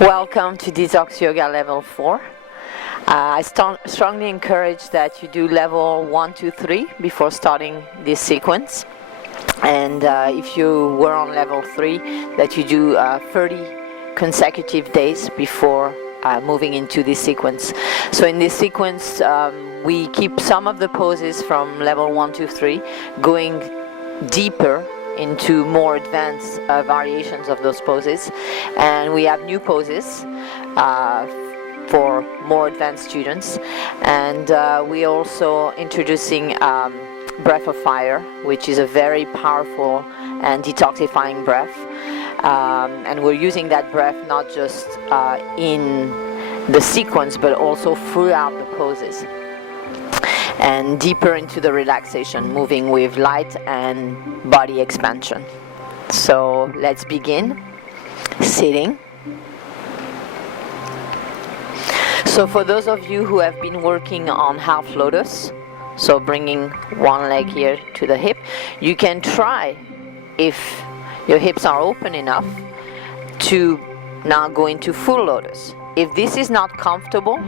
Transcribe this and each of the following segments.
Welcome to Detox Yoga Level 4. I strongly encourage that you do level 1, 2, 3 before starting this sequence. And if you were on level 3, that you do 30 consecutive days before moving into this sequence. So in this sequence, we keep some of the poses from level 1, 2, 3, going deeper into more advanced variations of those poses, and we have new poses for more advanced students, and we also introducing breath of fire, which is a very powerful and detoxifying breath, and we're using that breath not just in the sequence but also throughout the poses, and deeper into the relaxation, moving with light and body expansion. So let's begin. Sitting. So for those of you who have been working on half lotus, so bringing one leg here to the hip, you can try, if your hips are open enough, to now go into full lotus. If this is not comfortable,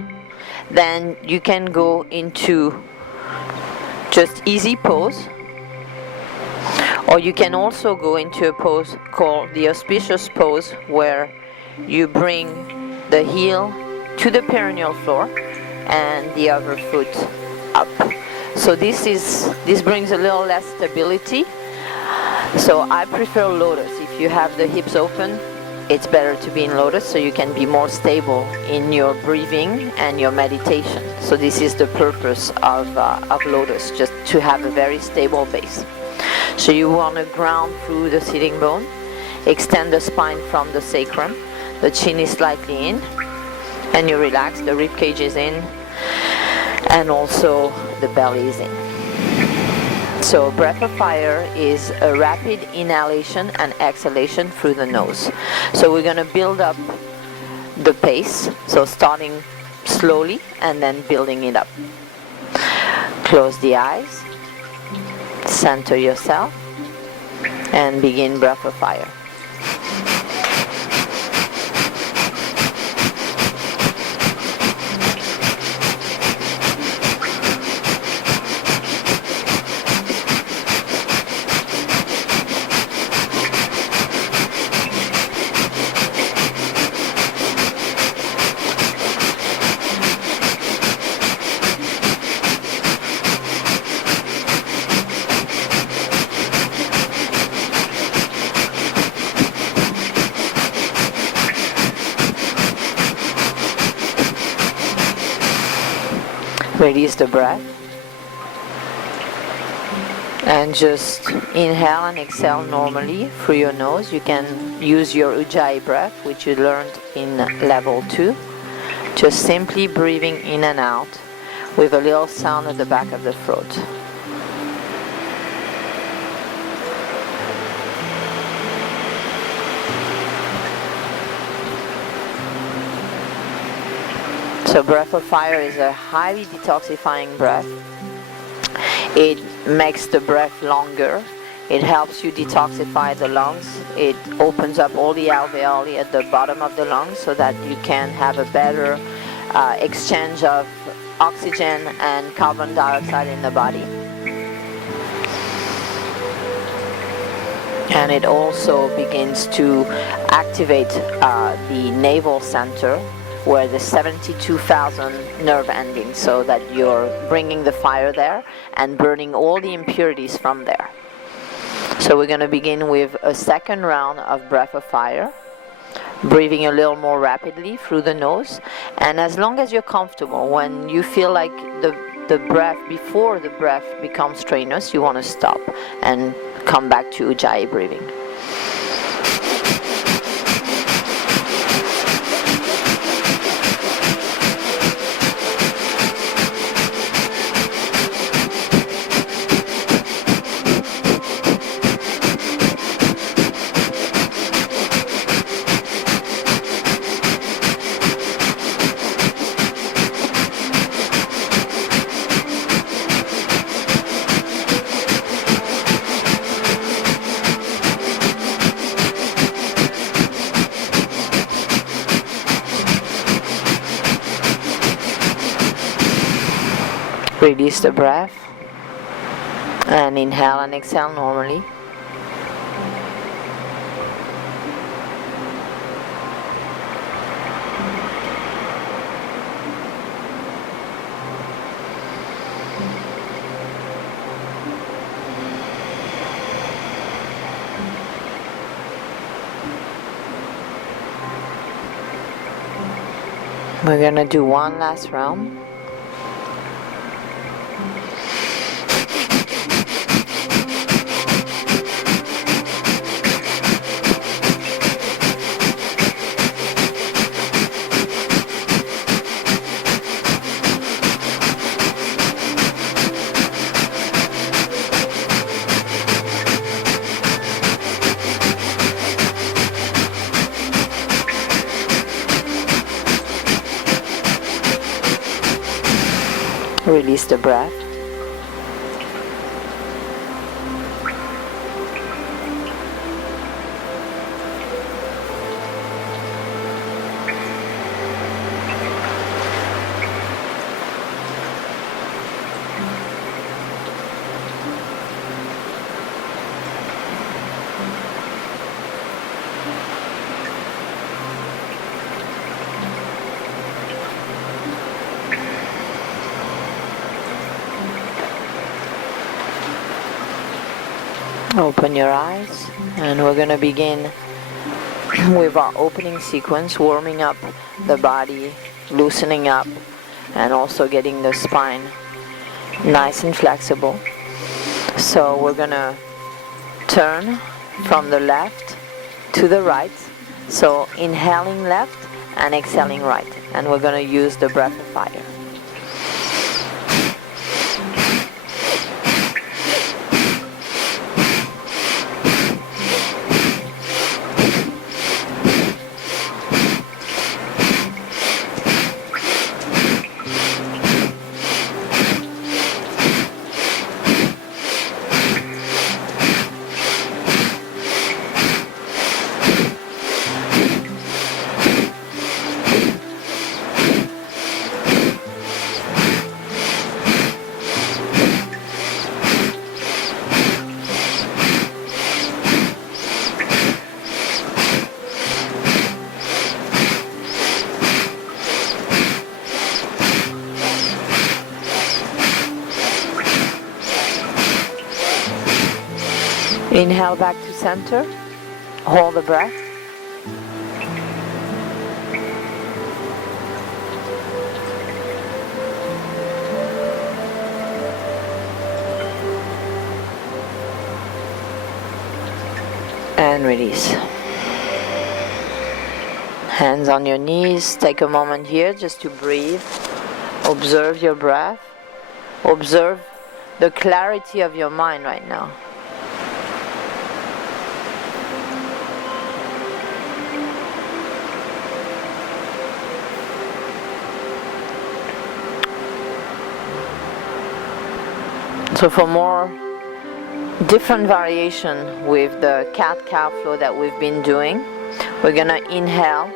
then you can go into just easy pose, or you can also go into a pose called the auspicious pose, where you bring the heel to the perineal floor and the other foot up. So this brings a little less stability, so I prefer lotus. If you have the hips open, it's better to be in lotus so you can be more stable in your breathing and your meditation. So this is the purpose of lotus, just to have a very stable base. So you want to ground through the sitting bone, extend the spine from the sacrum, the chin is slightly in, and you relax, the rib cage is in, and also the belly is in. So breath of fire is a rapid inhalation and exhalation through the nose. So we're going to build up the pace, so starting slowly and then building it up. Close the eyes, center yourself, and begin breath of fire. Release the breath and just inhale and exhale normally through your nose. You can use your Ujjayi breath, which you learned in level 2, just simply breathing in and out with a little sound at the back of the throat. So breath of fire is a highly detoxifying breath. It makes the breath longer. It helps you detoxify the lungs. It opens up all the alveoli at the bottom of the lungs so that you can have a better exchange of oxygen and carbon dioxide in the body. And it also begins to activate the navel center, where the 72,000 nerve endings, so that you're bringing the fire there and burning all the impurities from there. So we're going to begin with a second round of breath of fire, breathing a little more rapidly through the nose. And as long as you're comfortable, when you feel like the breath, before the breath becomes strenuous, you want to stop and come back to Ujjayi breathing. Release the breath and inhale and exhale normally. We're gonna do one last round. Release the breath. Open your eyes, and we're going to begin with our opening sequence, warming up the body, loosening up, and also getting the spine nice and flexible. So we're going to turn from the left to the right, so inhaling left and exhaling right, and we're going to use the breath of fire. Inhale back to center, hold the breath. And release. Hands on your knees, take a moment here just to breathe. Observe your breath. Observe the clarity of your mind right now. So for more different variation with the cat-cow flow that we've been doing, we're gonna inhale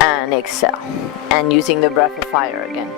and exhale, and using the breath of fire again.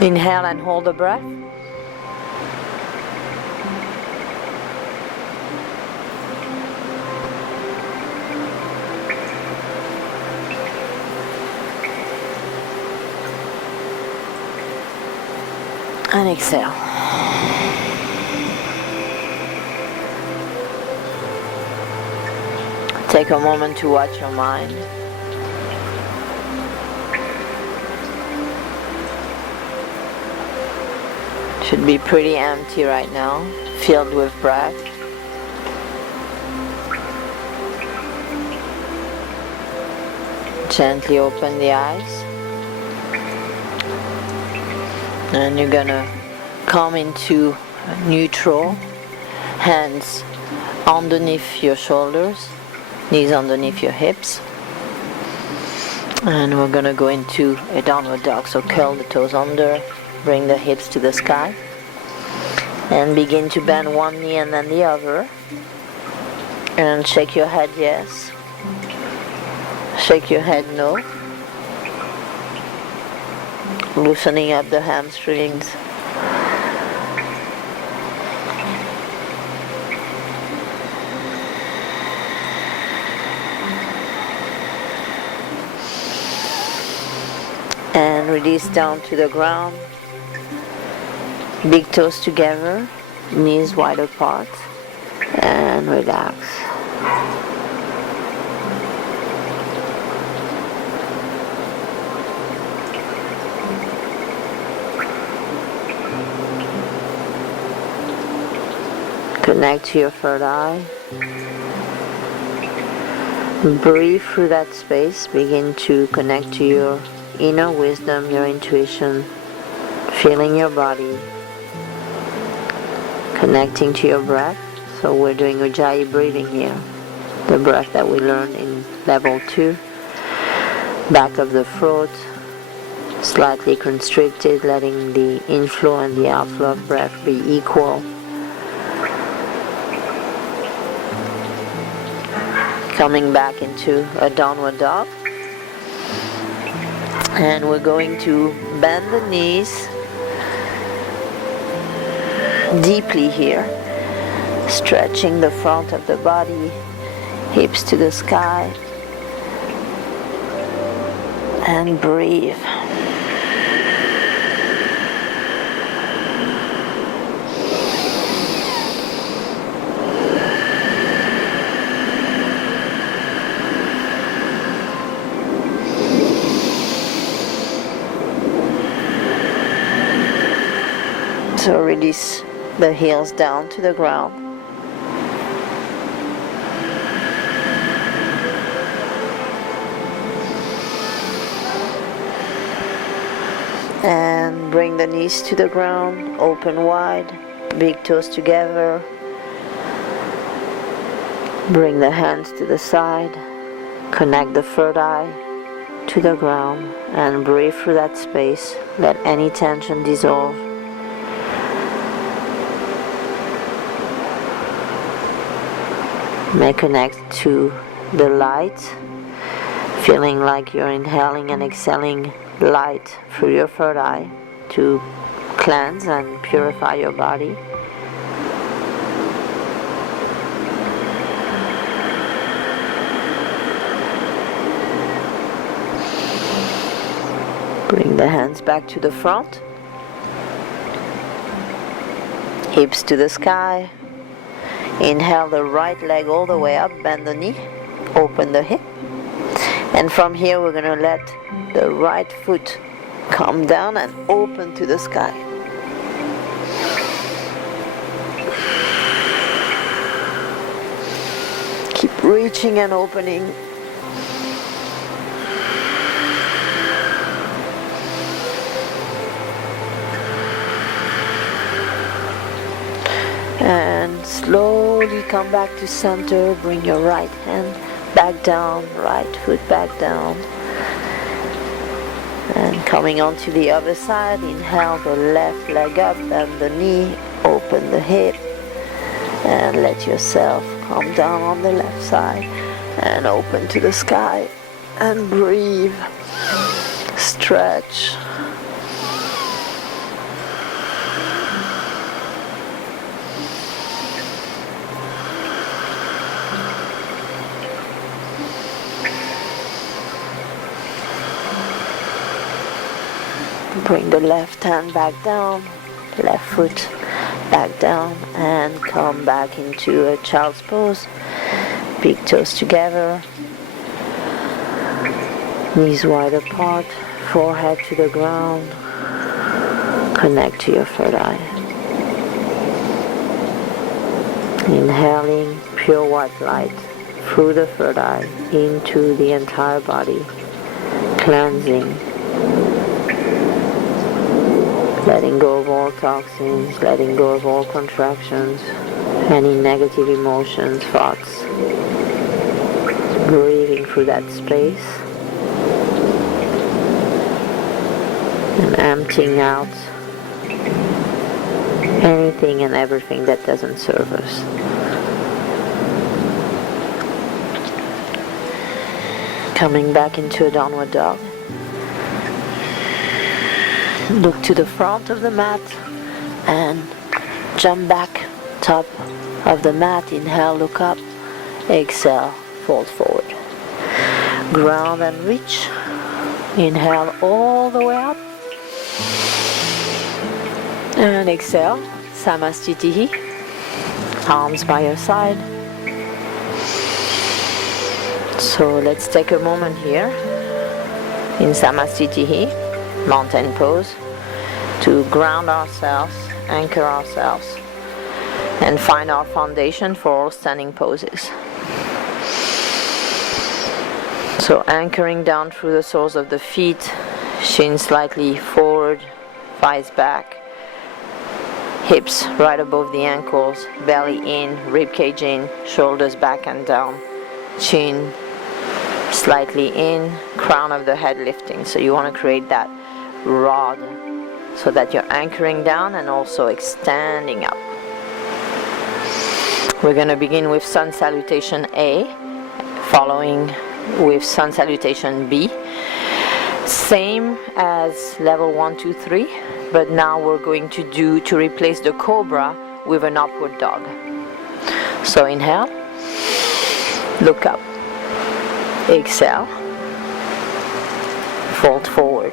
Inhale and hold the breath. And exhale. Take a moment to watch your mind. Should be pretty empty right now, filled with breath. Gently open the eyes. And you're gonna come into neutral, hands underneath your shoulders, knees underneath your hips. And we're gonna go into a downward dog, so curl the toes under, bring the hips to the sky, and begin to bend one knee and then the other, and shake your head yes, shake your head no, loosening up the hamstrings. And release down to the ground. Big toes together, knees wide apart, and relax. Connect to your third eye. Breathe through that space. Begin to connect to your inner wisdom, your intuition, feeling your body, connecting to your breath. So we're doing Ujjayi breathing here, the breath that we learned in level 2. Back of the throat, slightly constricted, letting the inflow and the outflow of breath be equal. Coming back into a downward dog. And we're going to bend the knees deeply here, stretching the front of the body, hips to the sky, and breathe. So release the heels down to the ground. And bring the knees to the ground, open wide, big toes together. Bring the hands to the side, connect the third eye to the ground, and breathe through that space. Let any tension dissolve. May connect to the light, feeling like you're inhaling and exhaling light through your third eye to cleanse and purify your body. Bring the hands back to the front, hips to the sky. Inhale the right leg all the way up, bend the knee, open the hip. And from here we're going to let the right foot come down and open to the sky. Keep reaching and opening. And slowly come back to center. Bring your right hand back down, right foot back down. And coming on to the other side, inhale the left leg up, bend the knee, open the hip, and let yourself come down on the left side and open to the sky. And breathe, stretch. Bring the left hand back down, left foot back down, and come back into a child's pose. Big toes together, knees wide apart, forehead to the ground. Connect to your third eye. Inhaling pure white light through the third eye into the entire body, cleansing, letting go of all toxins, letting go of all contractions, any negative emotions, thoughts, breathing through that space and emptying out anything and everything that doesn't serve us. Coming back into a downward dog. Look to the front of the mat and jump back, top of the mat. Inhale, look up. Exhale, fold forward. Ground and reach. Inhale all the way up. And exhale, Samastitihi. Arms by your side. So let's take a moment here in Samastitihi, mountain pose, to ground ourselves, anchor ourselves, and find our foundation for all standing poses. So anchoring down through the soles of the feet, shins slightly forward, thighs back, hips right above the ankles, belly in, ribcage in, shoulders back and down, chin slightly in, crown of the head lifting. So you want to create that rod so that you're anchoring down and also extending up. We're going to begin with Sun Salutation A, following with Sun Salutation B. Same as level 1, 2, 3, but now we're going to replace the Cobra with an upward dog. So inhale, look up. Exhale, fold forward.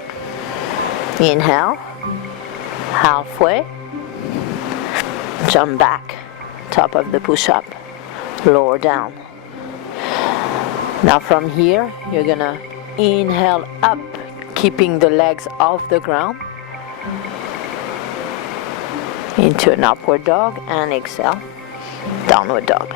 Inhale, halfway, jump back, top of the push-up, lower down. Now from here, you're gonna inhale up, keeping the legs off the ground, into an upward dog, and exhale, downward dog.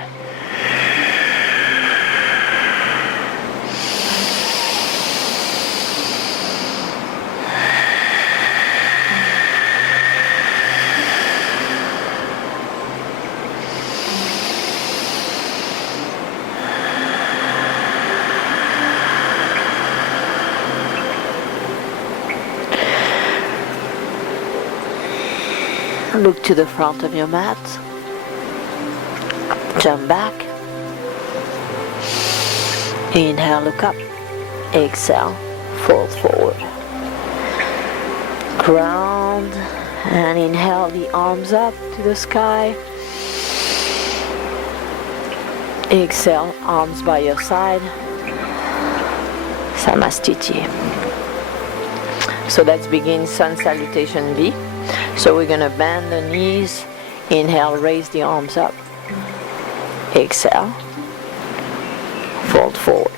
Look to the front of your mat, jump back, inhale, look up, exhale, fold forward, ground, and inhale the arms up to the sky, exhale, arms by your side, Samastiti. So let's begin Sun Salutation B. So we're going to bend the knees, inhale, raise the arms up, exhale, fold forward,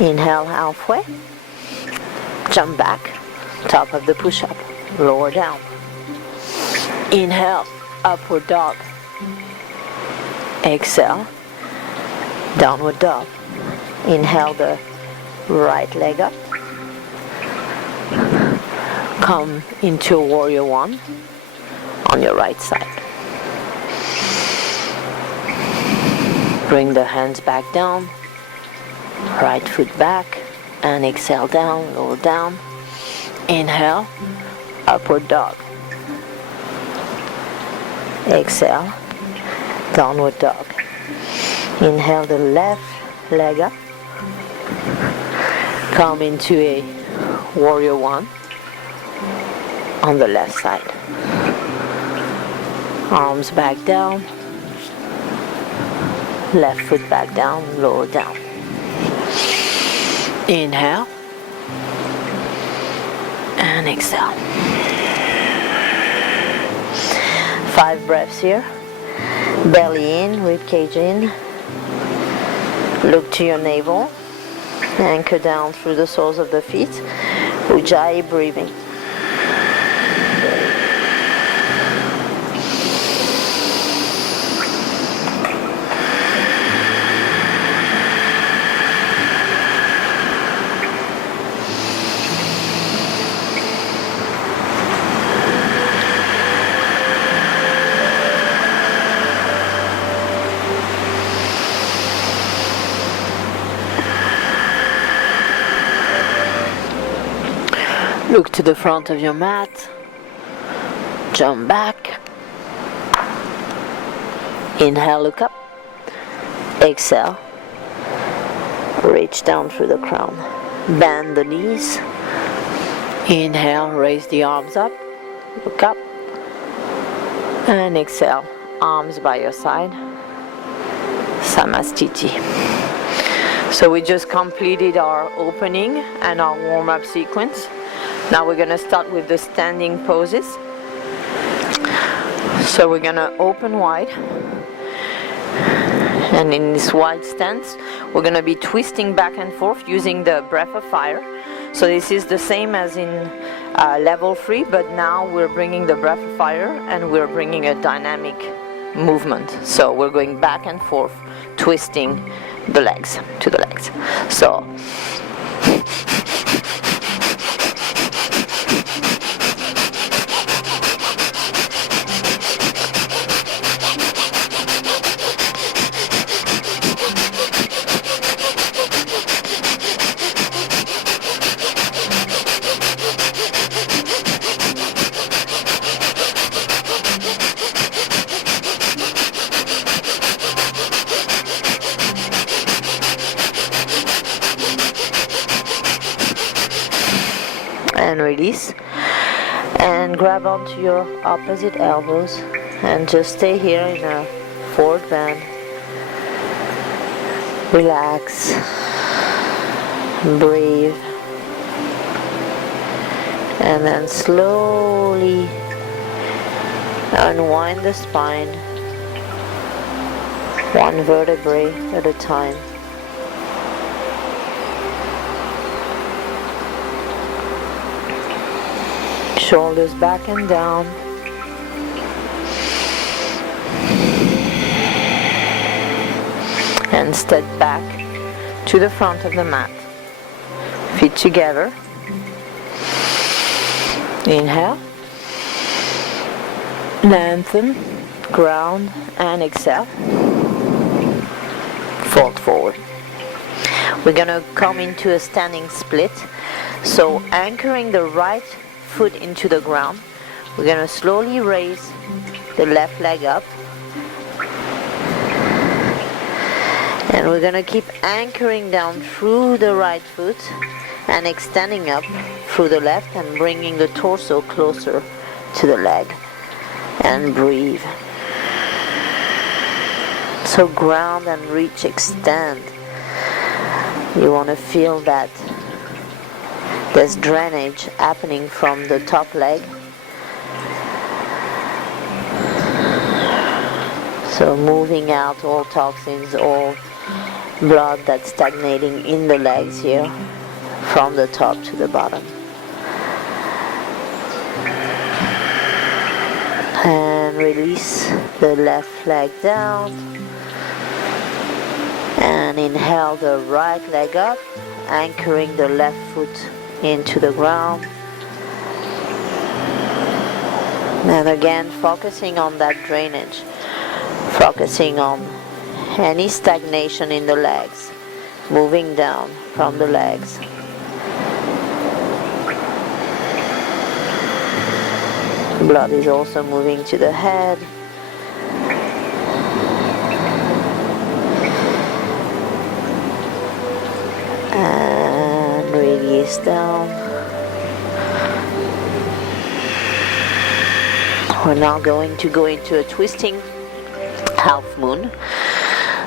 inhale halfway, jump back, top of the push-up, lower down, inhale, upward dog, exhale, downward dog, inhale the right leg up, come into a warrior one on your right side. Bring the hands back down, right foot back, and exhale down, lower down. Inhale, upward dog. Exhale, downward dog. Inhale the left leg up, come into a warrior one on the left side. Arms back down, left foot back down, lower down. Inhale and exhale. 5 breaths here. Belly in, ribcage in. Look to your navel. Anchor down through the soles of the feet. Ujjayi breathing. Look to the front of your mat. Jump back. Inhale, look up. Exhale. Reach down through the crown. Bend the knees. Inhale, raise the arms up. Look up. And exhale, arms by your side. Samastiti. So we just completed our opening and our warm-up sequence. Now we're going to start with the standing poses. So we're going to open wide. And in this wide stance, we're going to be twisting back and forth using the breath of fire. So this is the same as in level 3, but now we're bringing the breath of fire and we're bringing a dynamic movement. So we're going back and forth, twisting the legs to the legs. So and release, and grab onto your opposite elbows and just stay here in a forward bend. Relax, breathe, and then slowly unwind the spine, one vertebrae at a time. Shoulders back and down. And step back to the front of the mat. Feet together. Inhale. Lengthen, ground, and exhale. Fold forward. We're going to come into a standing split. So anchoring the right foot into the ground, we're going to slowly raise the left leg up, and we're going to keep anchoring down through the right foot and extending up through the left and bringing the torso closer to the leg, and breathe. So ground and reach, extend. You want to feel that there's drainage happening from the top leg. So moving out all toxins, all blood that's stagnating in the legs here, from the top to the bottom. And release the left leg down. And inhale the right leg up, anchoring the left foot into the ground. And again, focusing on that drainage, focusing on any stagnation in the legs, moving down from the legs. Blood is also moving to the head. And release down. We're now going to go into a twisting half moon.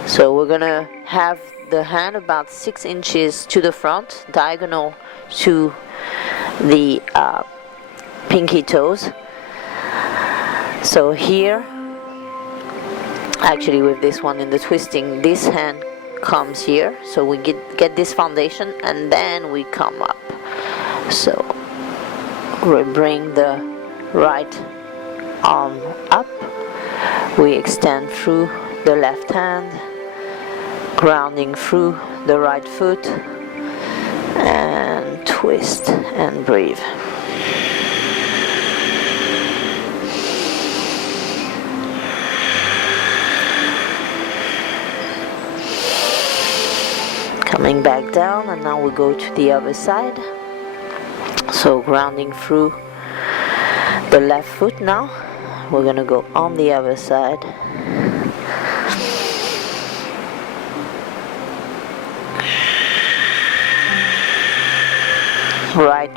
So we're going to have the hand about 6 inches to the front, diagonal to the pinky toes. So here, actually with this one in the twisting, this hand comes here, so we get this foundation, and then we come up. So we bring the right arm up, we extend through the left hand, grounding through the right foot, and twist and breathe. Coming back down, and now we go to the other side. So grounding through the left foot now. We're going to go on the other side. Right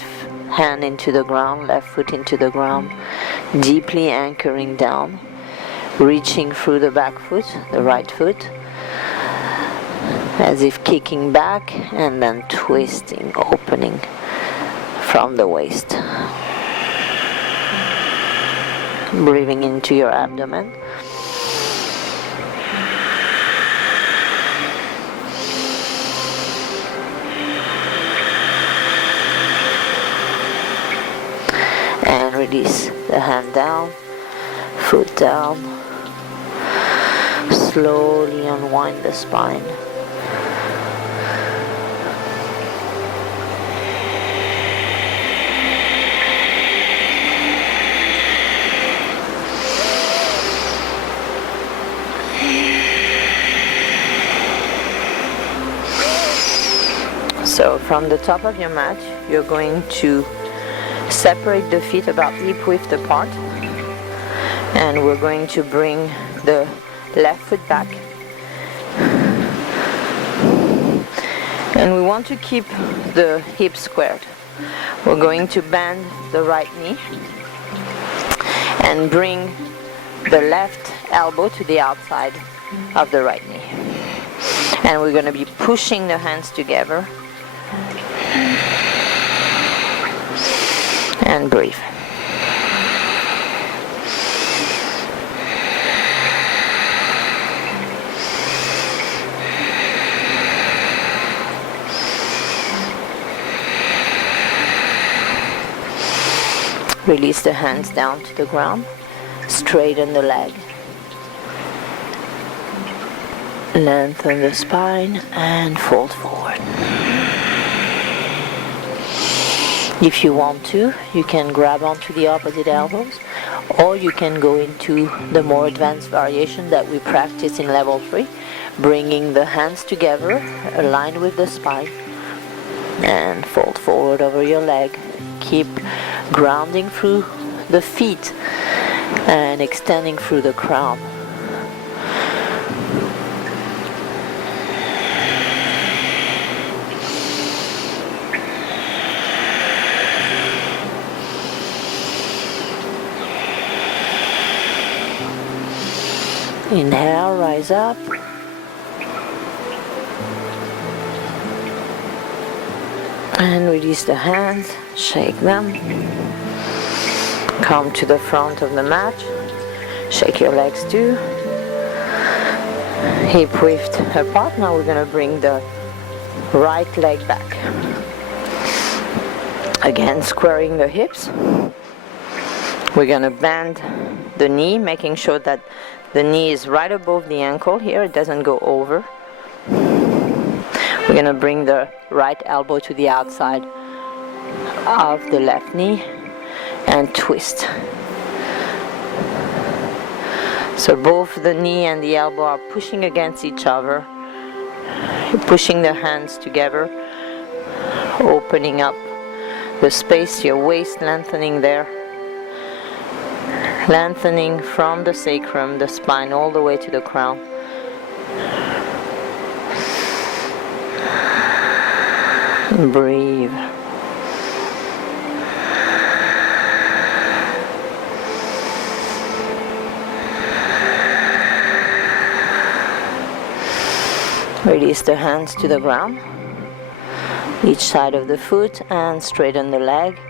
hand into the ground, left foot into the ground, deeply anchoring down, reaching through the back foot, the right foot, as if kicking back and then twisting, opening from the waist. Breathing into your abdomen. And release the hand down, foot down. Slowly unwind the spine. So from the top of your mat, you're going to separate the feet about hip width apart, and we're going to bring the left foot back, and we want to keep the hips squared. We're going to bend the right knee and bring the left elbow to the outside of the right knee, and we're going to be pushing the hands together and breathe. Release the hands down to the ground, straighten the leg, lengthen the spine and fold forward. If you want to, you can grab onto the opposite elbows, or you can go into the more advanced variation that we practice in level 3, bringing the hands together, aligned with the spine, and fold forward over your leg. Keep grounding through the feet and extending through the crown. Inhale, rise up. And release the hands, shake them. Come to the front of the mat. Shake your legs too. Hip width apart. Now we're going to bring the right leg back. Again, squaring the hips. We're going to bend the knee, making sure that the knee is right above the ankle here. It doesn't go over. We're going to bring the right elbow to the outside of the left knee and twist. So both the knee and the elbow are pushing against each other. You're pushing the hands together, opening up the space, your waist lengthening there. Lengthening from the sacrum, the spine, all the way to the crown. Breathe. Release the hands to the ground, each side of the foot, and straighten the leg.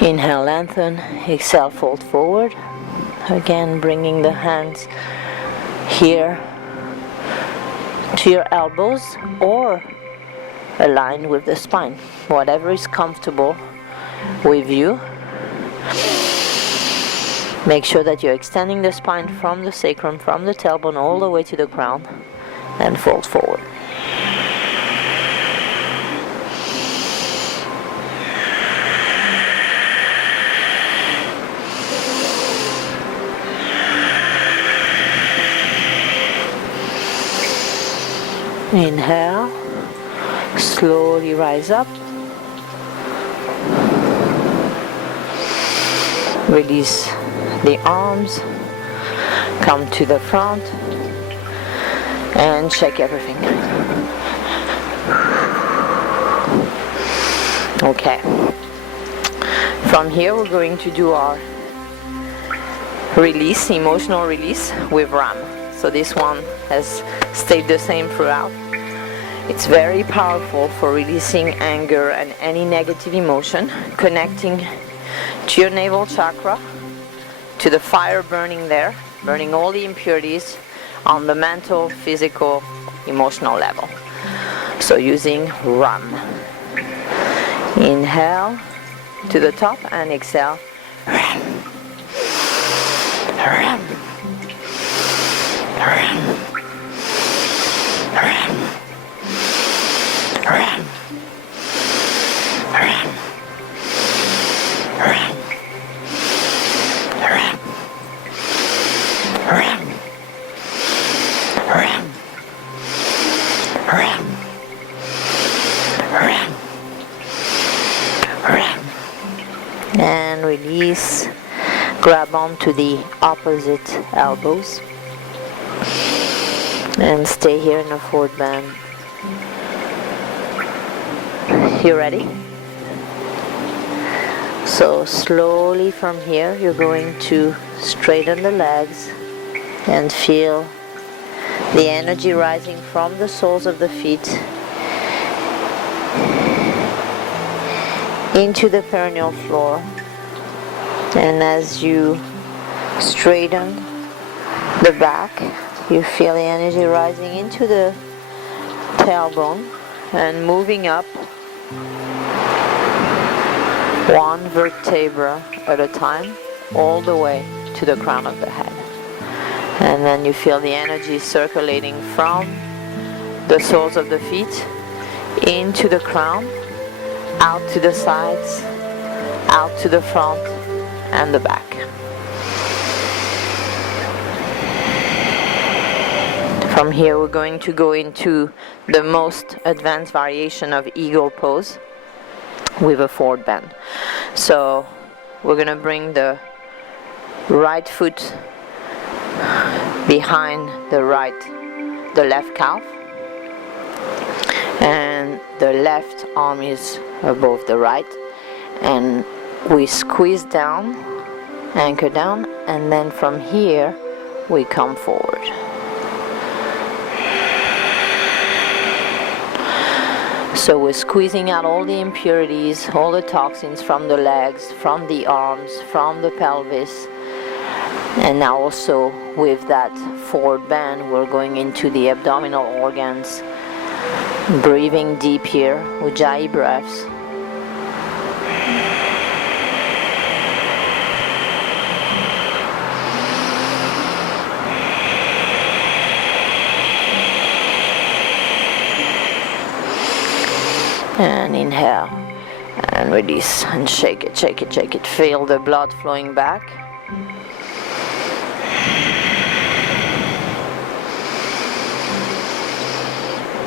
Inhale, lengthen. Exhale, fold forward. Again, bringing the hands here to your elbows or aligned with the spine. Whatever is comfortable with you. Make sure that you're extending the spine from the sacrum, from the tailbone, all the way to the ground, and fold forward. Inhale, slowly rise up. Release the arms, come to the front, and shake everything. Okay. From here we're going to do our release, emotional release with RAM. So this one has stayed the same throughout. It's very powerful for releasing anger and any negative emotion, connecting to your navel chakra, to the fire burning there, burning all the impurities on the mental, physical, emotional level. So using RAM. Inhale to the top and exhale. RAM. RAM. RAM. RAM. RAM. RAM. RAM. RAM. RAM. RAM. RAM. RAM. RAM. And release. Grab onto the opposite elbows and stay here in a forward bend. You ready? So slowly from here you're going to straighten the legs and feel the energy rising from the soles of the feet into the perineal floor. And as you straighten the back, you feel the energy rising into the tailbone and moving up one vertebra at a time all the way to the crown of the head. And then you feel the energy circulating from the soles of the feet into the crown, out to the sides, out to the front and the back. From here we're going to go into the most advanced variation of eagle pose with a forward bend. So we're going to bring the right foot behind the left calf, and the left arm is above the right, and we squeeze down, anchor down, and then from here we come forward. So we're squeezing out all the impurities, all the toxins from the legs, from the arms, from the pelvis. And now also with that forward bend we're going into the abdominal organs, breathing deep here with Ujjayi breaths. And inhale and release and shake it, shake it, shake it. Feel the blood flowing back.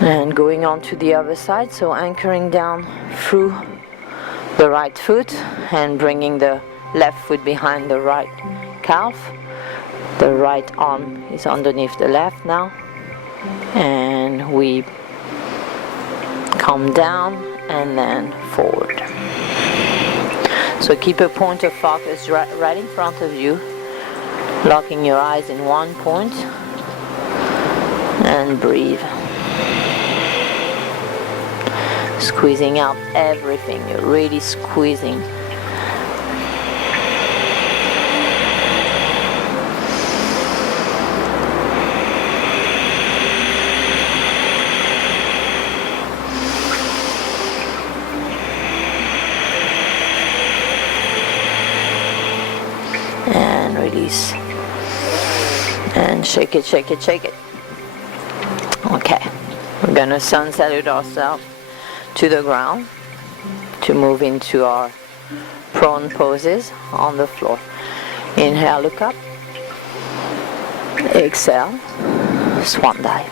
And going on to the other side, so anchoring down through the right foot and bringing the left foot behind the right calf. The right arm is underneath the left now. And we come down and then forward. So keep a point of focus right in front of you, locking your eyes in one point, and breathe. Squeezing out everything, you're really squeezing. And release. And shake it, shake it, shake it. Okay, we're gonna sun salute ourselves to the ground to move into our prone poses on the floor. Inhale, look up. Exhale, swan dive.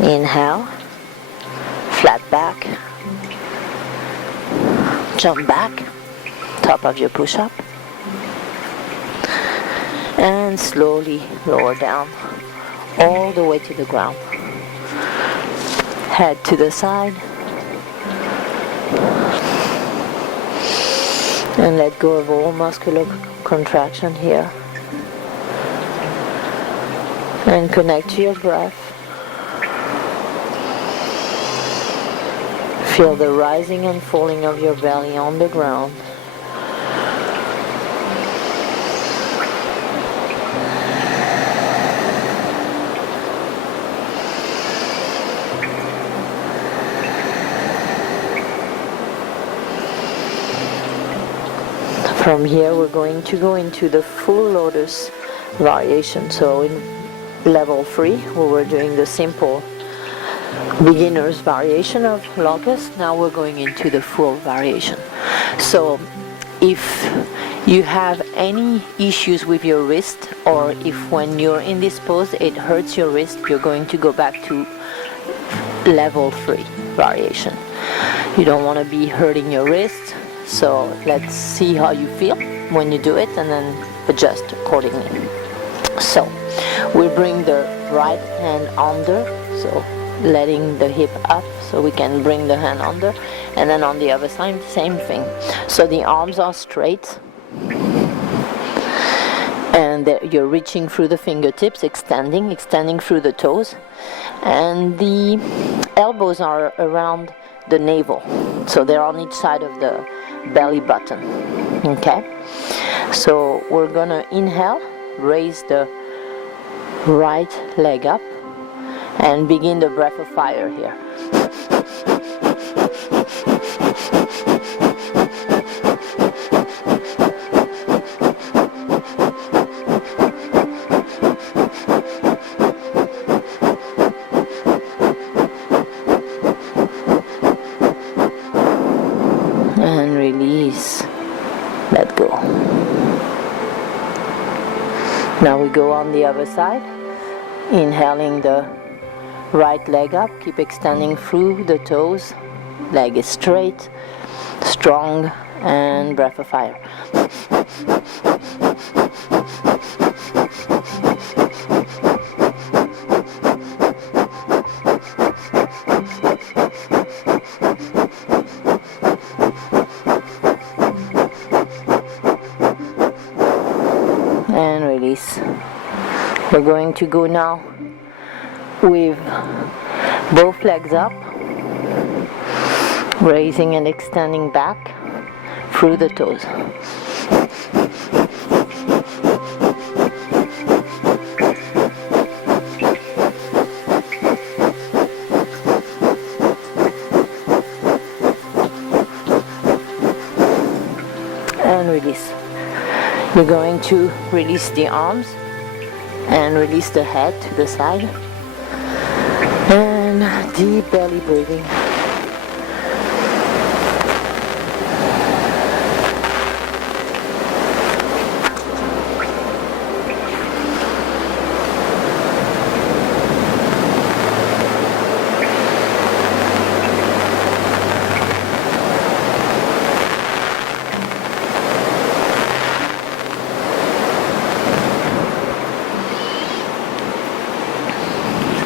Inhale, flat back, jump back, top of your push-up. And slowly lower down all the way to the ground. Head to the side. And let go of all muscular contraction here. And connect to your breath. Feel the rising and falling of your belly on the ground. From here we're going to go into the full lotus variation. So in level 3 where we're doing the simple beginner's variation of locust, now we're going into the full variation. So if you have any issues with your wrist, or if when you're in this pose it hurts your wrist, you're going to go back to level 3 variation. You don't want to be hurting your wrist, so let's see how you feel when you do it and then adjust accordingly. So we bring the right hand under, so letting the hip up so we can bring the hand under, and then on the other side same thing. So the arms are straight and you're reaching through the fingertips, extending through the toes, and the elbows are around the navel, so they're on each side of the belly button. Okay, so we're gonna inhale, raise the right leg up and begin the breath of fire here. And release. Let go. Now we go on the other side, inhaling the right leg up, keep extending through the toes, leg is straight, strong, and breath of fire. And release. We're going to go now with both legs up, raising and extending back through the toes. And release. You're going to release the arms and release the head to the side. And deep belly breathing.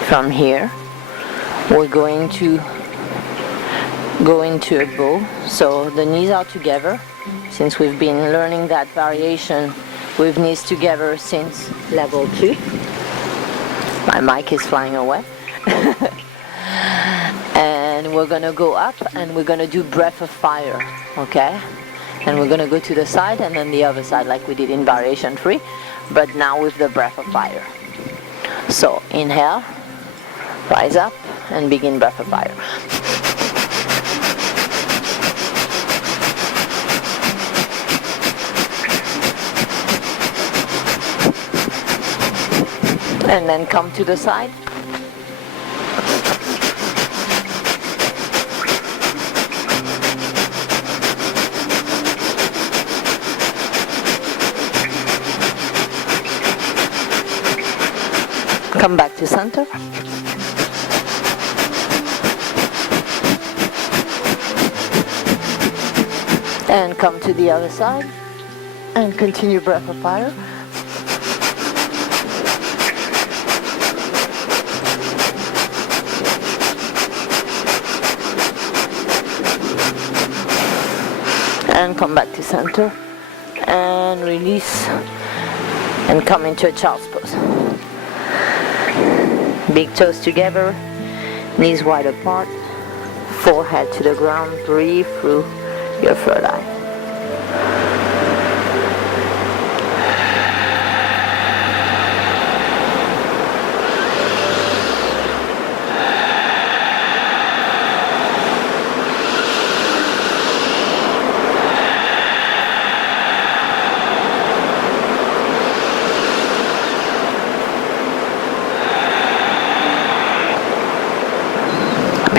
From here, we're going to go into a bow. So the knees are together. Since we've been learning that variation with knees together since level 2. My mic is flying away. And we're gonna go up and we're gonna do breath of fire, okay? And we're gonna go to the side and then the other side like we did in variation 3, but now with the breath of fire. So inhale, rise up and begin breath of fire. And then come to the side. Come back to center. And come to the other side and continue breath of fire. And come back to center and release and come into a child's pose. Big toes together, knees wide apart, forehead to the ground. Breathe through your third eye.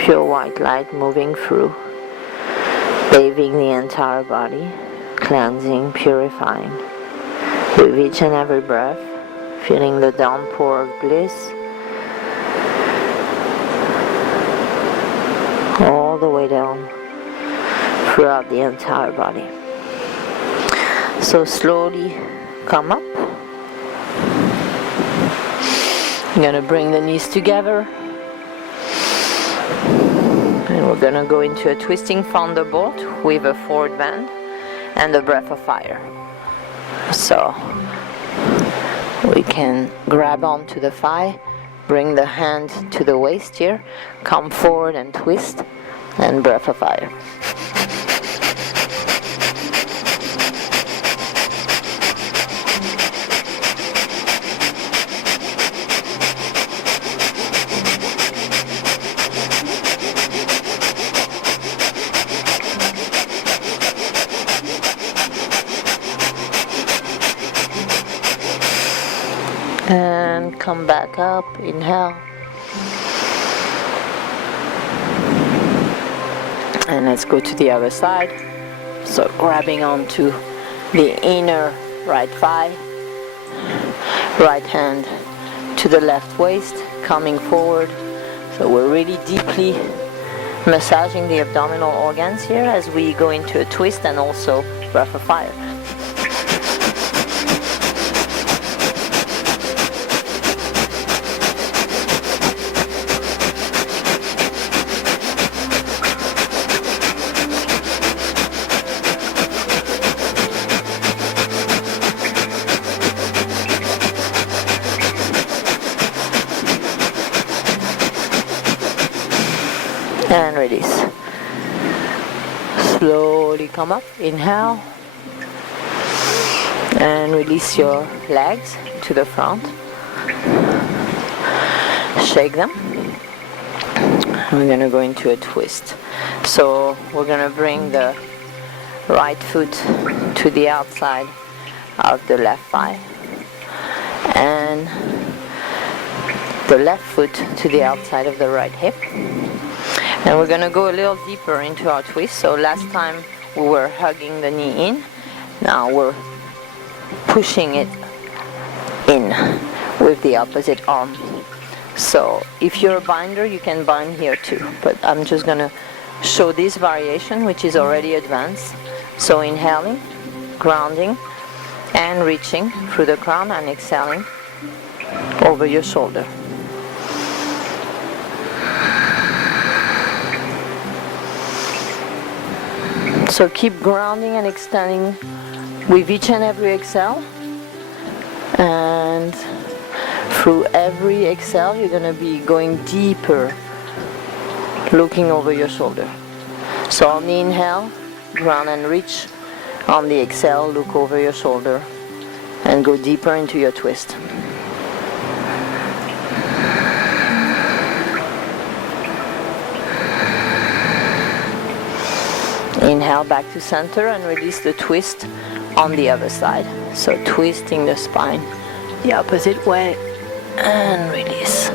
Pure white light moving through, bathing the entire body, cleansing, purifying. With each and every breath, feeling the downpour of bliss all the way down throughout the entire body. So slowly come up. You're going to bring the knees together. And we're going to go into a twisting thunderbolt with a forward bend and a breath of fire. So we can grab onto the thigh, bring the hand to the waist here, come forward and twist, and breath of fire. And come back up, inhale. And let's go to the other side. So grabbing onto the inner right thigh, right hand to the left waist, coming forward. So we're really deeply massaging the abdominal organs here as we go into a twist and also breath of fire. And release. Slowly come up, inhale, and release your legs to the front. Shake them. We're going to go into a twist. So we're going to bring the right foot to the outside of the left thigh, and the left foot to the outside of the right hip. And we're going to go a little deeper into our twist. So last time we were hugging the knee in. Now we're pushing it in with the opposite arm. So if you're a binder, you can bind here too. But I'm just going to show this variation, which is already advanced. So inhaling, grounding, and reaching through the crown, and exhaling over your shoulder. So keep grounding and extending with each and every exhale. And through every exhale, you're going to be going deeper, looking over your shoulder. So on the inhale, ground and reach. On the exhale, look over your shoulder and go deeper into your twist. Inhale back to center and release the twist on the other side. So twisting the spine the opposite way and release.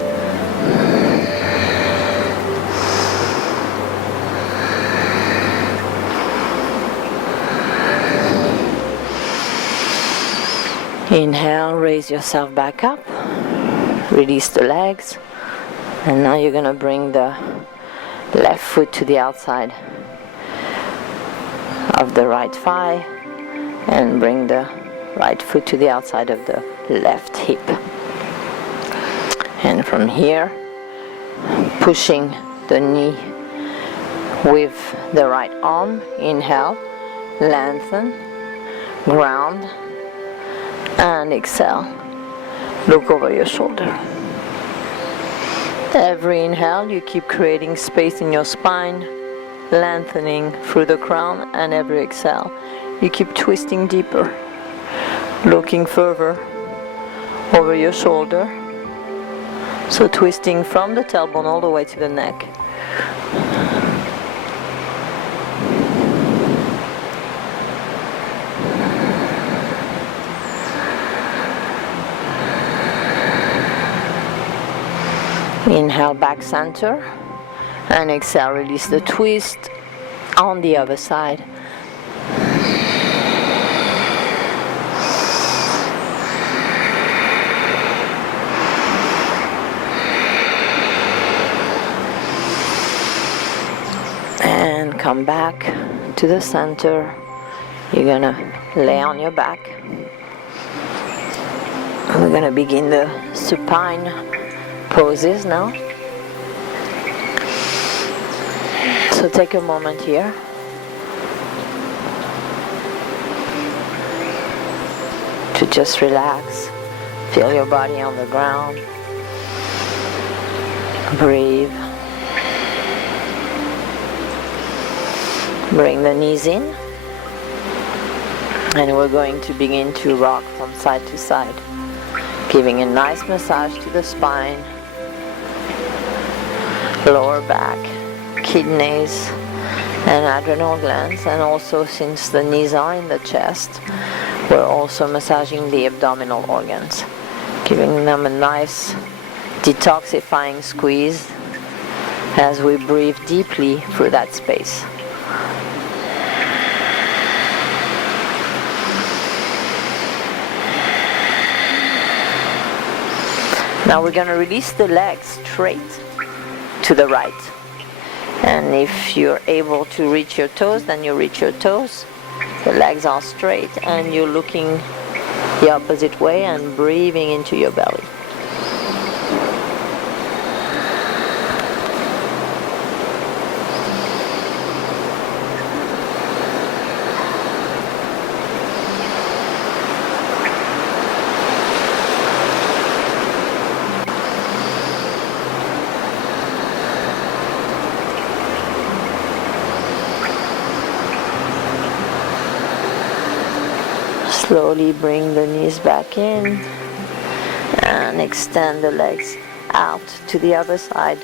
Inhale, raise yourself back up, release the legs, and now you're going to bring the left foot to the outside of the right thigh and bring the right foot to the outside of the left hip. And from here, pushing the knee with the right arm, inhale, lengthen, ground, and exhale, look over your shoulder. Every inhale, you keep creating space in your spine, lengthening through the crown, and every exhale, you keep twisting deeper, looking further over your shoulder. So twisting from the tailbone all the way to the neck. Inhale, back center, and exhale, release the twist on the other side. And come back to the center. You're gonna lay on your back. We're gonna begin the supine poses now. So take a moment here to just relax, feel your body on the ground, breathe, bring the knees in, and we're going to begin to rock from side to side, giving a nice massage to the spine, lower back, kidneys and adrenal glands, and also since the knees are in the chest, we're also massaging the abdominal organs, giving them a nice detoxifying squeeze as we breathe deeply through that space. Now we're going to release the legs straight to the right. And if you're able to reach your toes, then you reach your toes. The legs are straight and you're looking the opposite way and breathing into your belly. Slowly bring the knees back in and extend the legs out to the other side,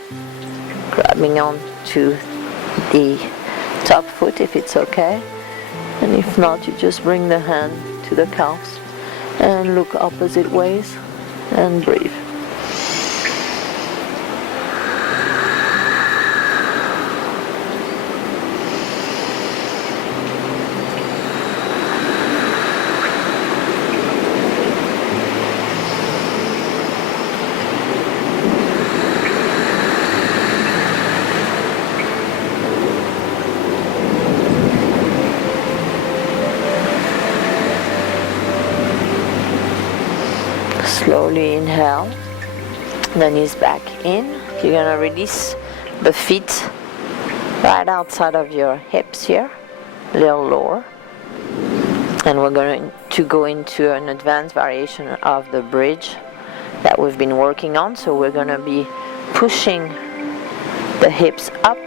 grabbing on to the top foot if it's okay, and if not, you just bring the hand to the calves and look opposite ways and breathe. Slowly inhale, the knees back in. You're going to release the feet right outside of your hips here, a little lower. And we're going to go into an advanced variation of the bridge that we've been working on. So we're going to be pushing the hips up,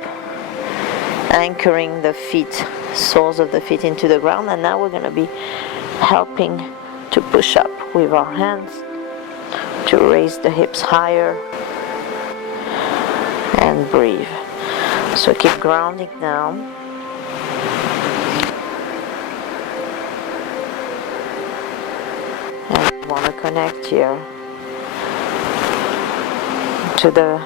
anchoring the feet, soles of the feet into the ground. And now we're going to be helping to push up with our hands to raise the hips higher and breathe. So keep grounding down. And you want to connect here to the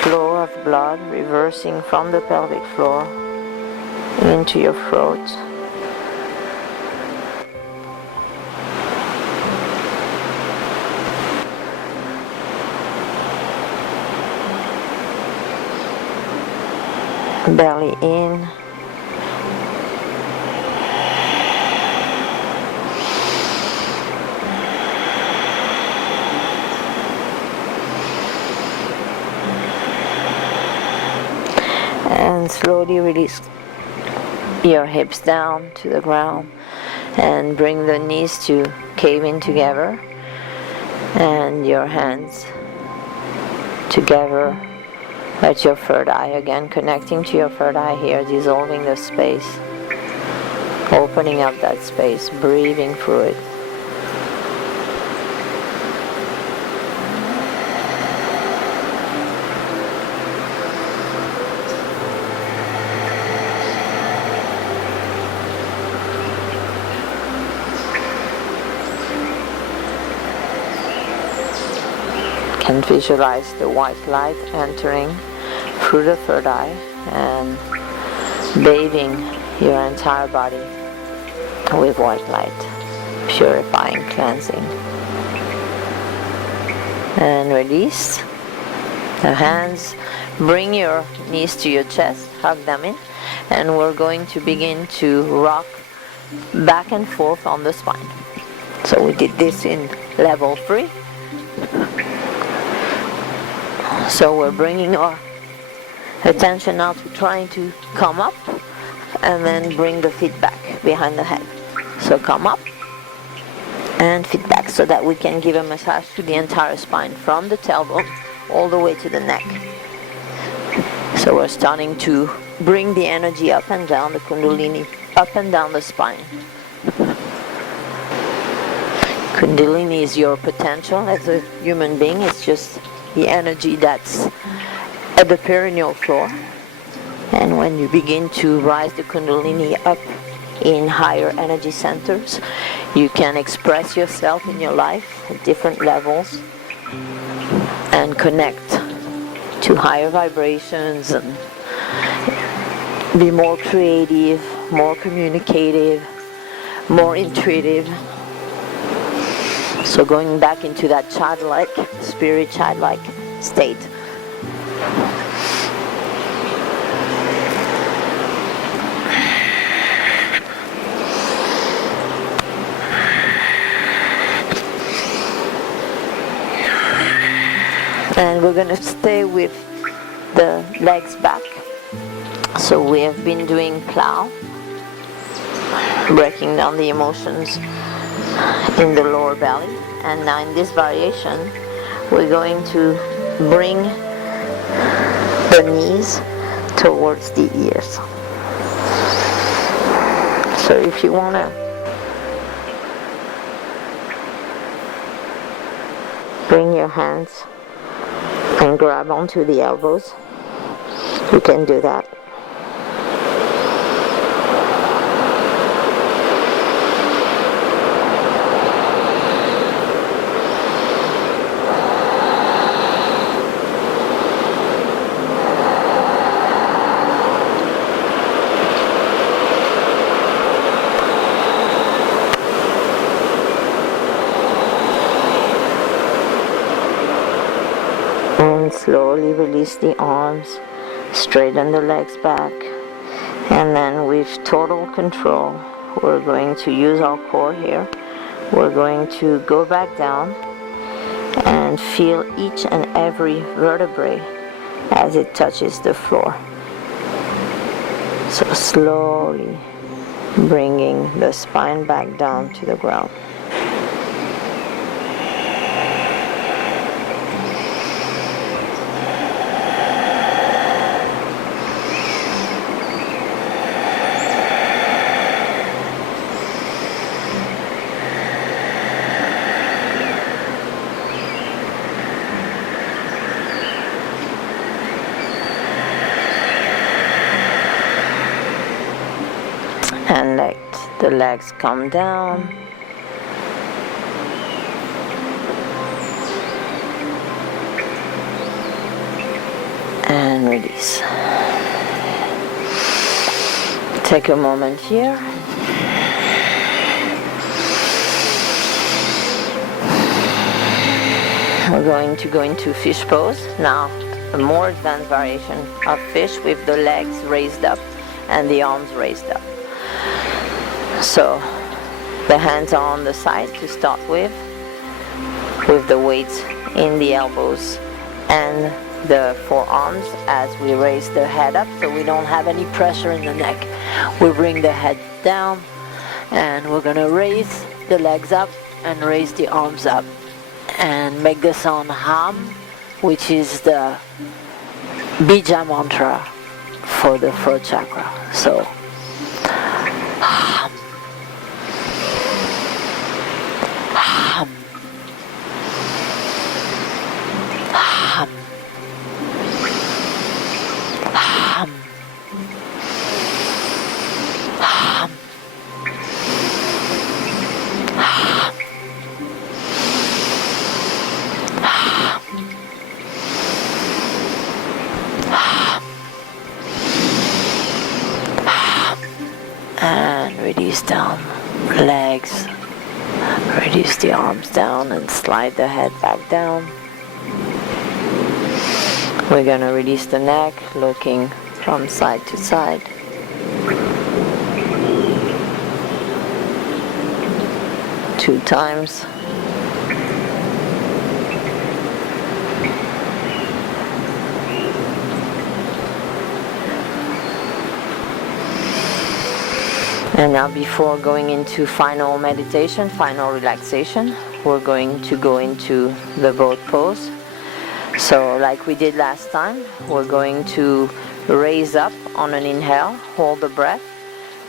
flow of blood reversing from the pelvic floor into your throat. Belly in, And slowly release your hips down to the ground and bring the knees to cave in together and your hands together at your third eye, again connecting to your third eye here, dissolving the space, opening up that space, breathing through it. And visualize the white light entering through the third eye and bathing your entire body with white light, purifying, cleansing. And release the hands, bring your knees to your chest, hug them in, and we're going to begin to rock back and forth on the spine. So we did this in level 3. So we're bringing our attention now to trying to come up and then bring the feet back behind the head. So come up and feet back so that we can give a massage to the entire spine from the tailbone all the way to the neck. So we're starting to bring the energy up and down, the Kundalini up and down the spine. Kundalini is your potential as a human being. It's just the energy that's at the perineal floor. And when you begin to rise the Kundalini up in higher energy centers, you can express yourself in your life at different levels and connect to higher vibrations and be more creative, more communicative, more intuitive. So going back into that childlike, spirit childlike state. And we're going to stay with the legs back. So we have been doing plow, breaking down the emotions in the lower belly, and now in this variation we're going to bring the knees towards the ears. So if you want to bring your hands and grab onto the elbows, you can do that. Slowly release the arms, straighten the legs back, and then with total control we're going to use our core here. We're going to go back down and feel each and every vertebrae as it touches the floor. So slowly bringing the spine back down to the ground. And let the legs come down. And release. Take a moment here. We're going to go into fish pose. Now, a more advanced variation of fish with the legs raised up and the arms raised up. So the hands are on the side to start with the weights in the elbows and the forearms as we raise the head up, so we don't have any pressure in the neck. We bring the head down, and we're gonna raise the legs up and raise the arms up and make the sound hum, which is the bija mantra for the throat chakra. So hum, hum, hum, hum, hum, and release down legs, reduce the arms down and slide the head back down. We're going to release the neck, looking from side to side. Two times. And now, before going into final meditation, final relaxation, we're going to go into the boat pose. So like we did last time, we're going to raise up on an inhale, hold the breath,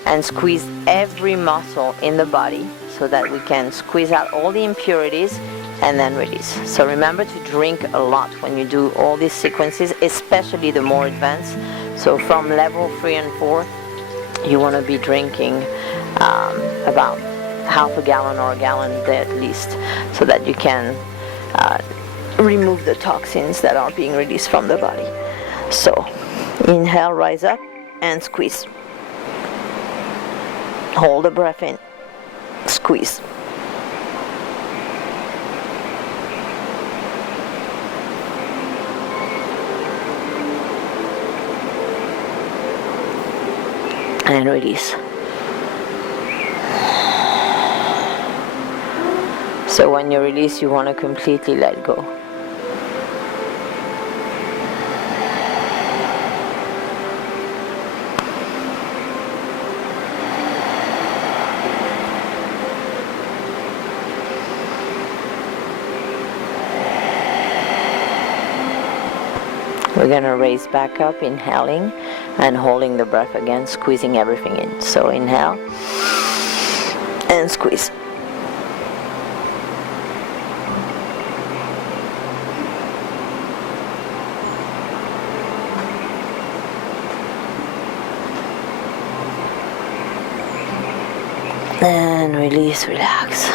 and squeeze every muscle in the body so that we can squeeze out all the impurities and then release. So remember to drink a lot when you do all these sequences, especially the more advanced. So from level 3 and 4, you want to be drinking about half a gallon or a gallon a day at least, so that you can remove the toxins that are being released from the body. So inhale, rise up and squeeze. Hold the breath in, squeeze. And release. So when you release, you want to completely let go. We're going to raise back up, inhaling and holding the breath again, squeezing everything in. So inhale and squeeze. And release, relax.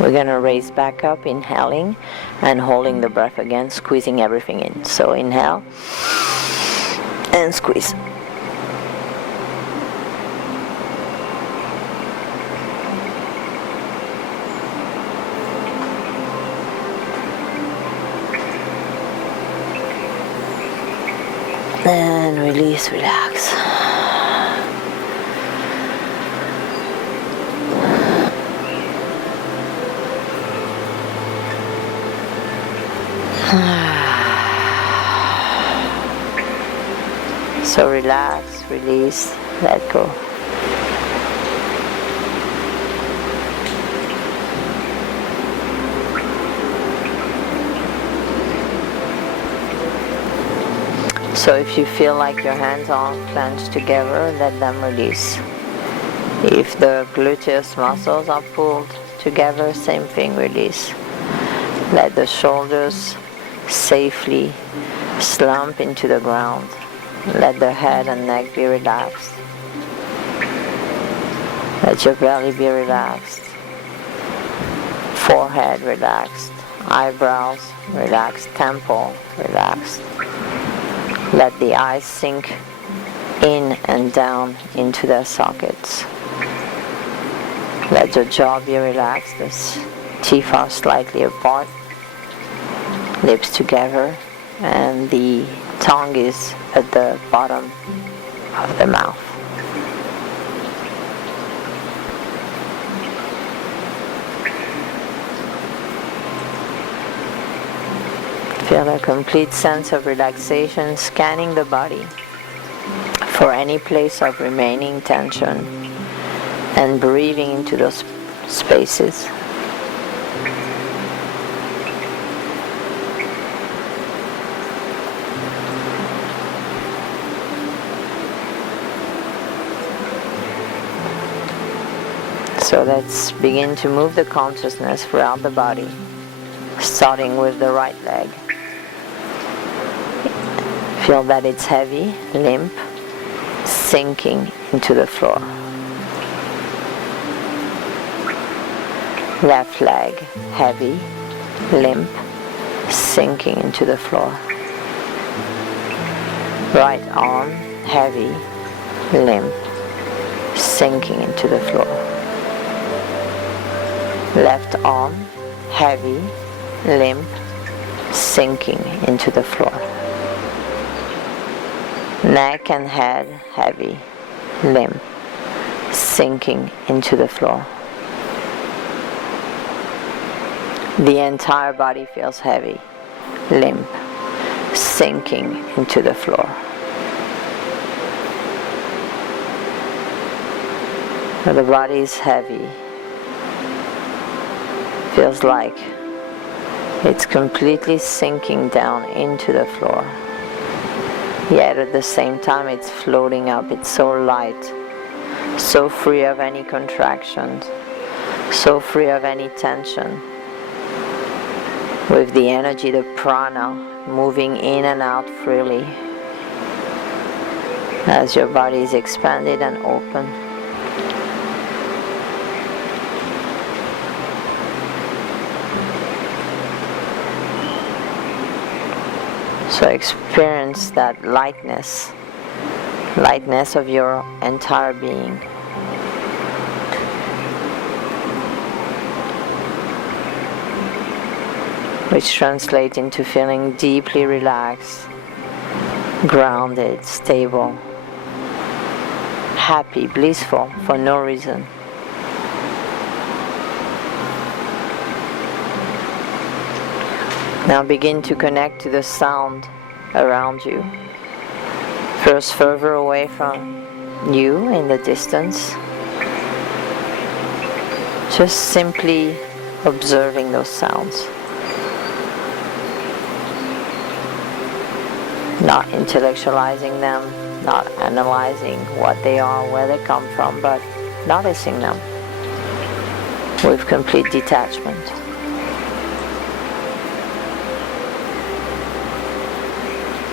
We're going to raise back up, inhaling and holding the breath again, squeezing everything in. So inhale and squeeze. And release, relax. So relax, release, let go. So if you feel like your hands are clenched together, let them release. If the gluteus muscles are pulled together, same thing, release. Let the shoulders safely slump into the ground. Let the head and neck be relaxed. Let your belly be relaxed. Forehead relaxed. Eyebrows relaxed. Temple relaxed. Let the eyes sink in and down into their sockets. Let your jaw be relaxed. The teeth are slightly apart. Lips together, and the tongue is at the bottom of the mouth. Feel a complete sense of relaxation, scanning the body for any place of remaining tension and breathing into those spaces. So let's begin to move the consciousness throughout the body, starting with the right leg. Feel that it's heavy, limp, sinking into the floor. Left leg, heavy, limp, sinking into the floor. Right arm, heavy, limp, sinking into the floor. Left arm, heavy, limp, sinking into the floor. Neck and head, heavy, limp, sinking into the floor. The entire body feels heavy, limp, sinking into the floor. The body is heavy. Feels like it's completely sinking down into the floor. Yet at the same time it's floating up. It's so light, so free of any contractions, so free of any tension. With the energy, the prana, moving in and out freely as your body is expanded and open. So experience that lightness of your entire being. Which translates into feeling deeply relaxed, grounded, stable, happy, blissful for no reason. Now begin to connect to the sound around you. First further away from you in the distance. Just simply observing those sounds. Not intellectualizing them, not analyzing what they are, where they come from, but noticing them with complete detachment.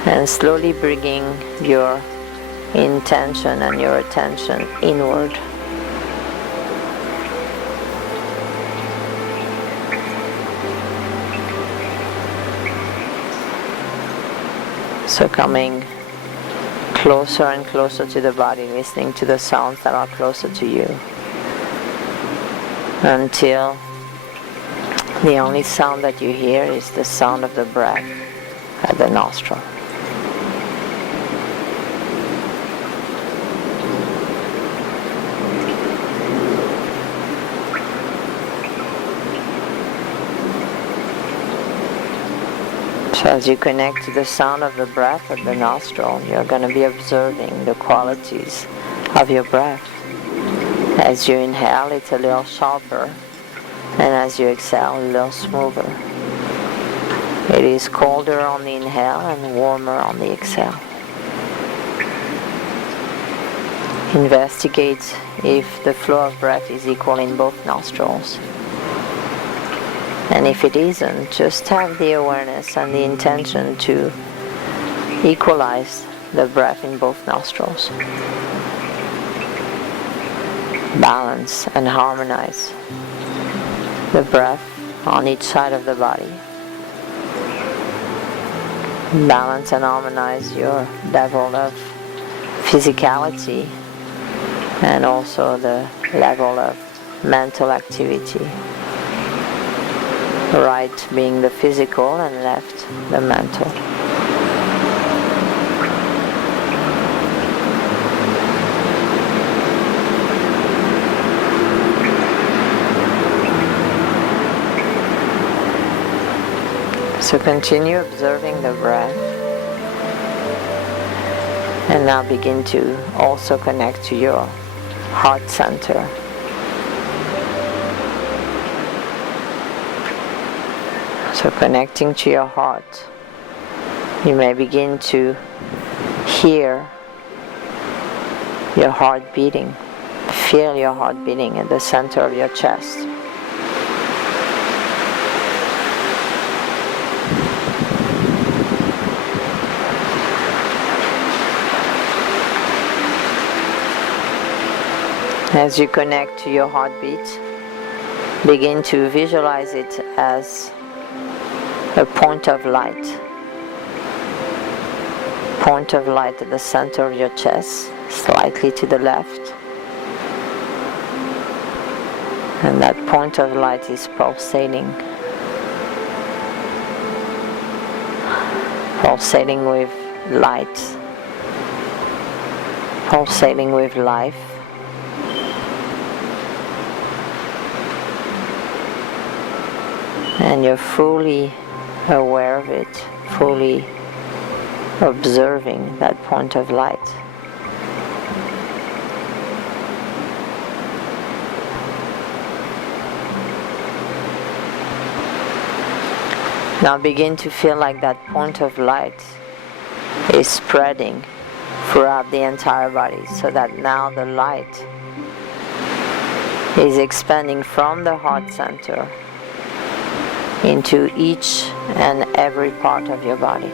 And slowly bringing your intention and your attention inward. So coming closer and closer to the body, listening to the sounds that are closer to you, until the only sound that you hear is the sound of the breath at the nostril. So as you connect to the sound of the breath at the nostril, you're going to be observing the qualities of your breath. As you inhale, it's a little sharper, and as you exhale, a little smoother. It is colder on the inhale and warmer on the exhale. Investigate if the flow of breath is equal in both nostrils. And if it isn't, just have the awareness and the intention to equalize the breath in both nostrils. Balance and harmonize the breath on each side of the body. Balance and harmonize your level of physicality and also the level of mental activity. Right being the physical and left the mental. So continue observing the breath, and now begin to also connect to your heart center. So connecting to your heart, you may begin to hear your heart beating. Feel your heart beating at the center of your chest. As you connect to your heartbeat, begin to visualize it as a point of light. Point of light at the center of your chest, slightly to the left. And that point of light is pulsating. Pulsating with light. Pulsating with life. And you're fully aware of it, fully observing that point of light. Now begin to feel like that point of light is spreading throughout the entire body, so that now the light is expanding from the heart center into each and every part of your body.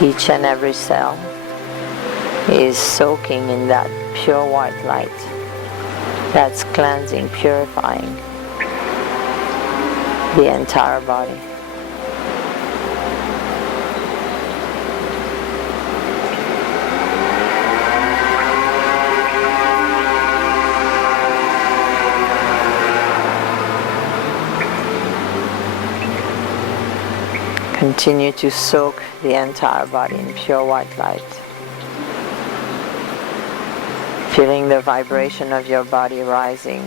Each and every cell is soaking in that pure white light that's cleansing, purifying the entire body. Continue to soak the entire body in pure white light. Feeling the vibration of your body rising.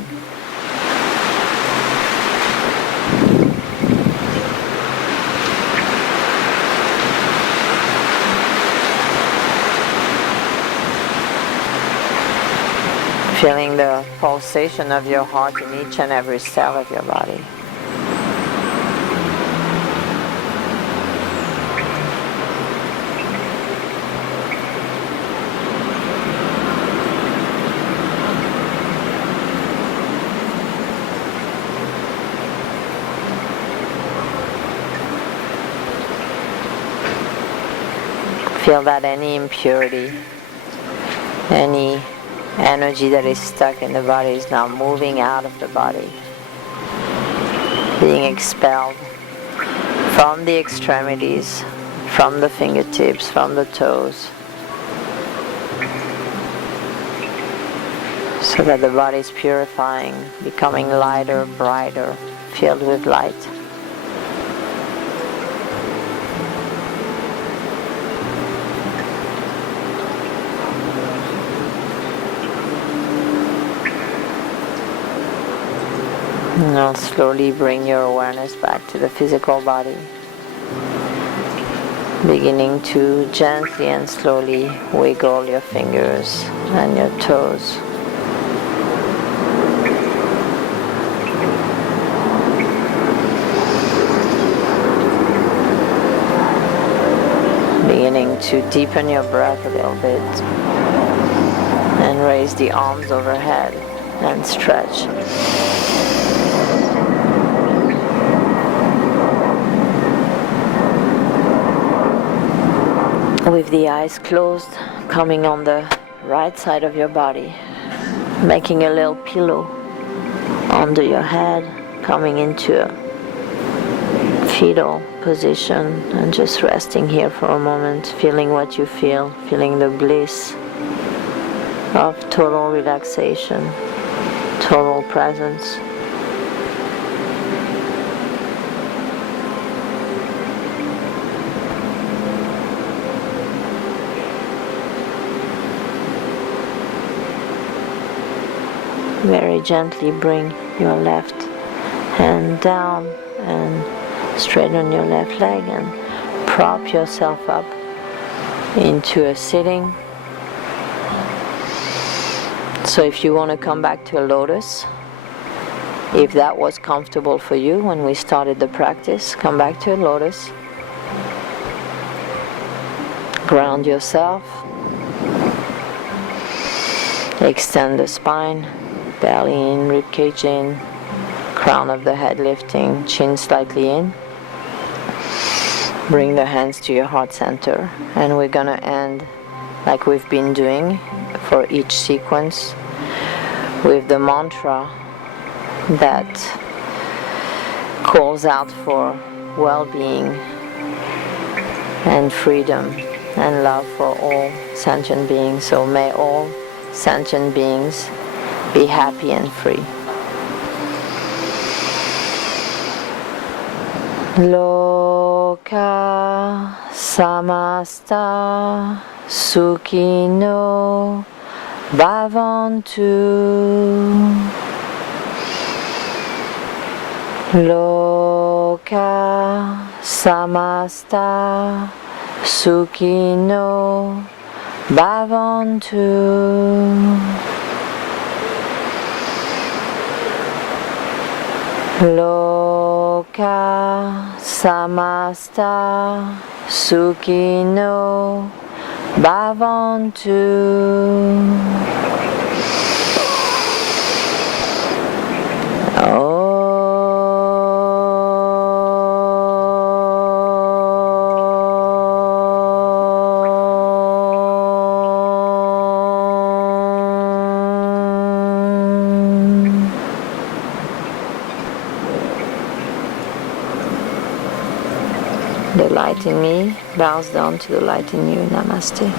Feeling the pulsation of your heart in each and every cell of your body. Feel that any impurity, any energy that is stuck in the body is now moving out of the body, being expelled from the extremities, from the fingertips, from the toes, so that the body is purifying, becoming lighter, brighter, filled with light. Now slowly bring your awareness back to the physical body, beginning to gently and slowly wiggle your fingers and your toes. Beginning to deepen your breath a little bit and raise the arms overhead and stretch. With the eyes closed, coming on the right side of your body, making a little pillow under your head, coming into a fetal position and just resting here for a moment, feeling what you feel, feeling the bliss of total relaxation, total presence. very gently bring your left hand down and straighten your left leg and prop yourself up into a sitting. So if you want to come back to a lotus, if that was comfortable for you when we started the practice, come back to a lotus. Ground yourself. Extend the spine, belly in, ribcage in, crown of the head lifting, chin slightly in. Bring the hands to your heart center, and we're gonna end like we've been doing for each sequence with the mantra that calls out for well-being and freedom and love for all sentient beings. So may all sentient beings be happy and free. Loka samasta sukhino bhavantu. Loka samasta sukhino bhavantu. Loka samasta sukhino bhavantu. The light in me bows down to the light in you. Namaste.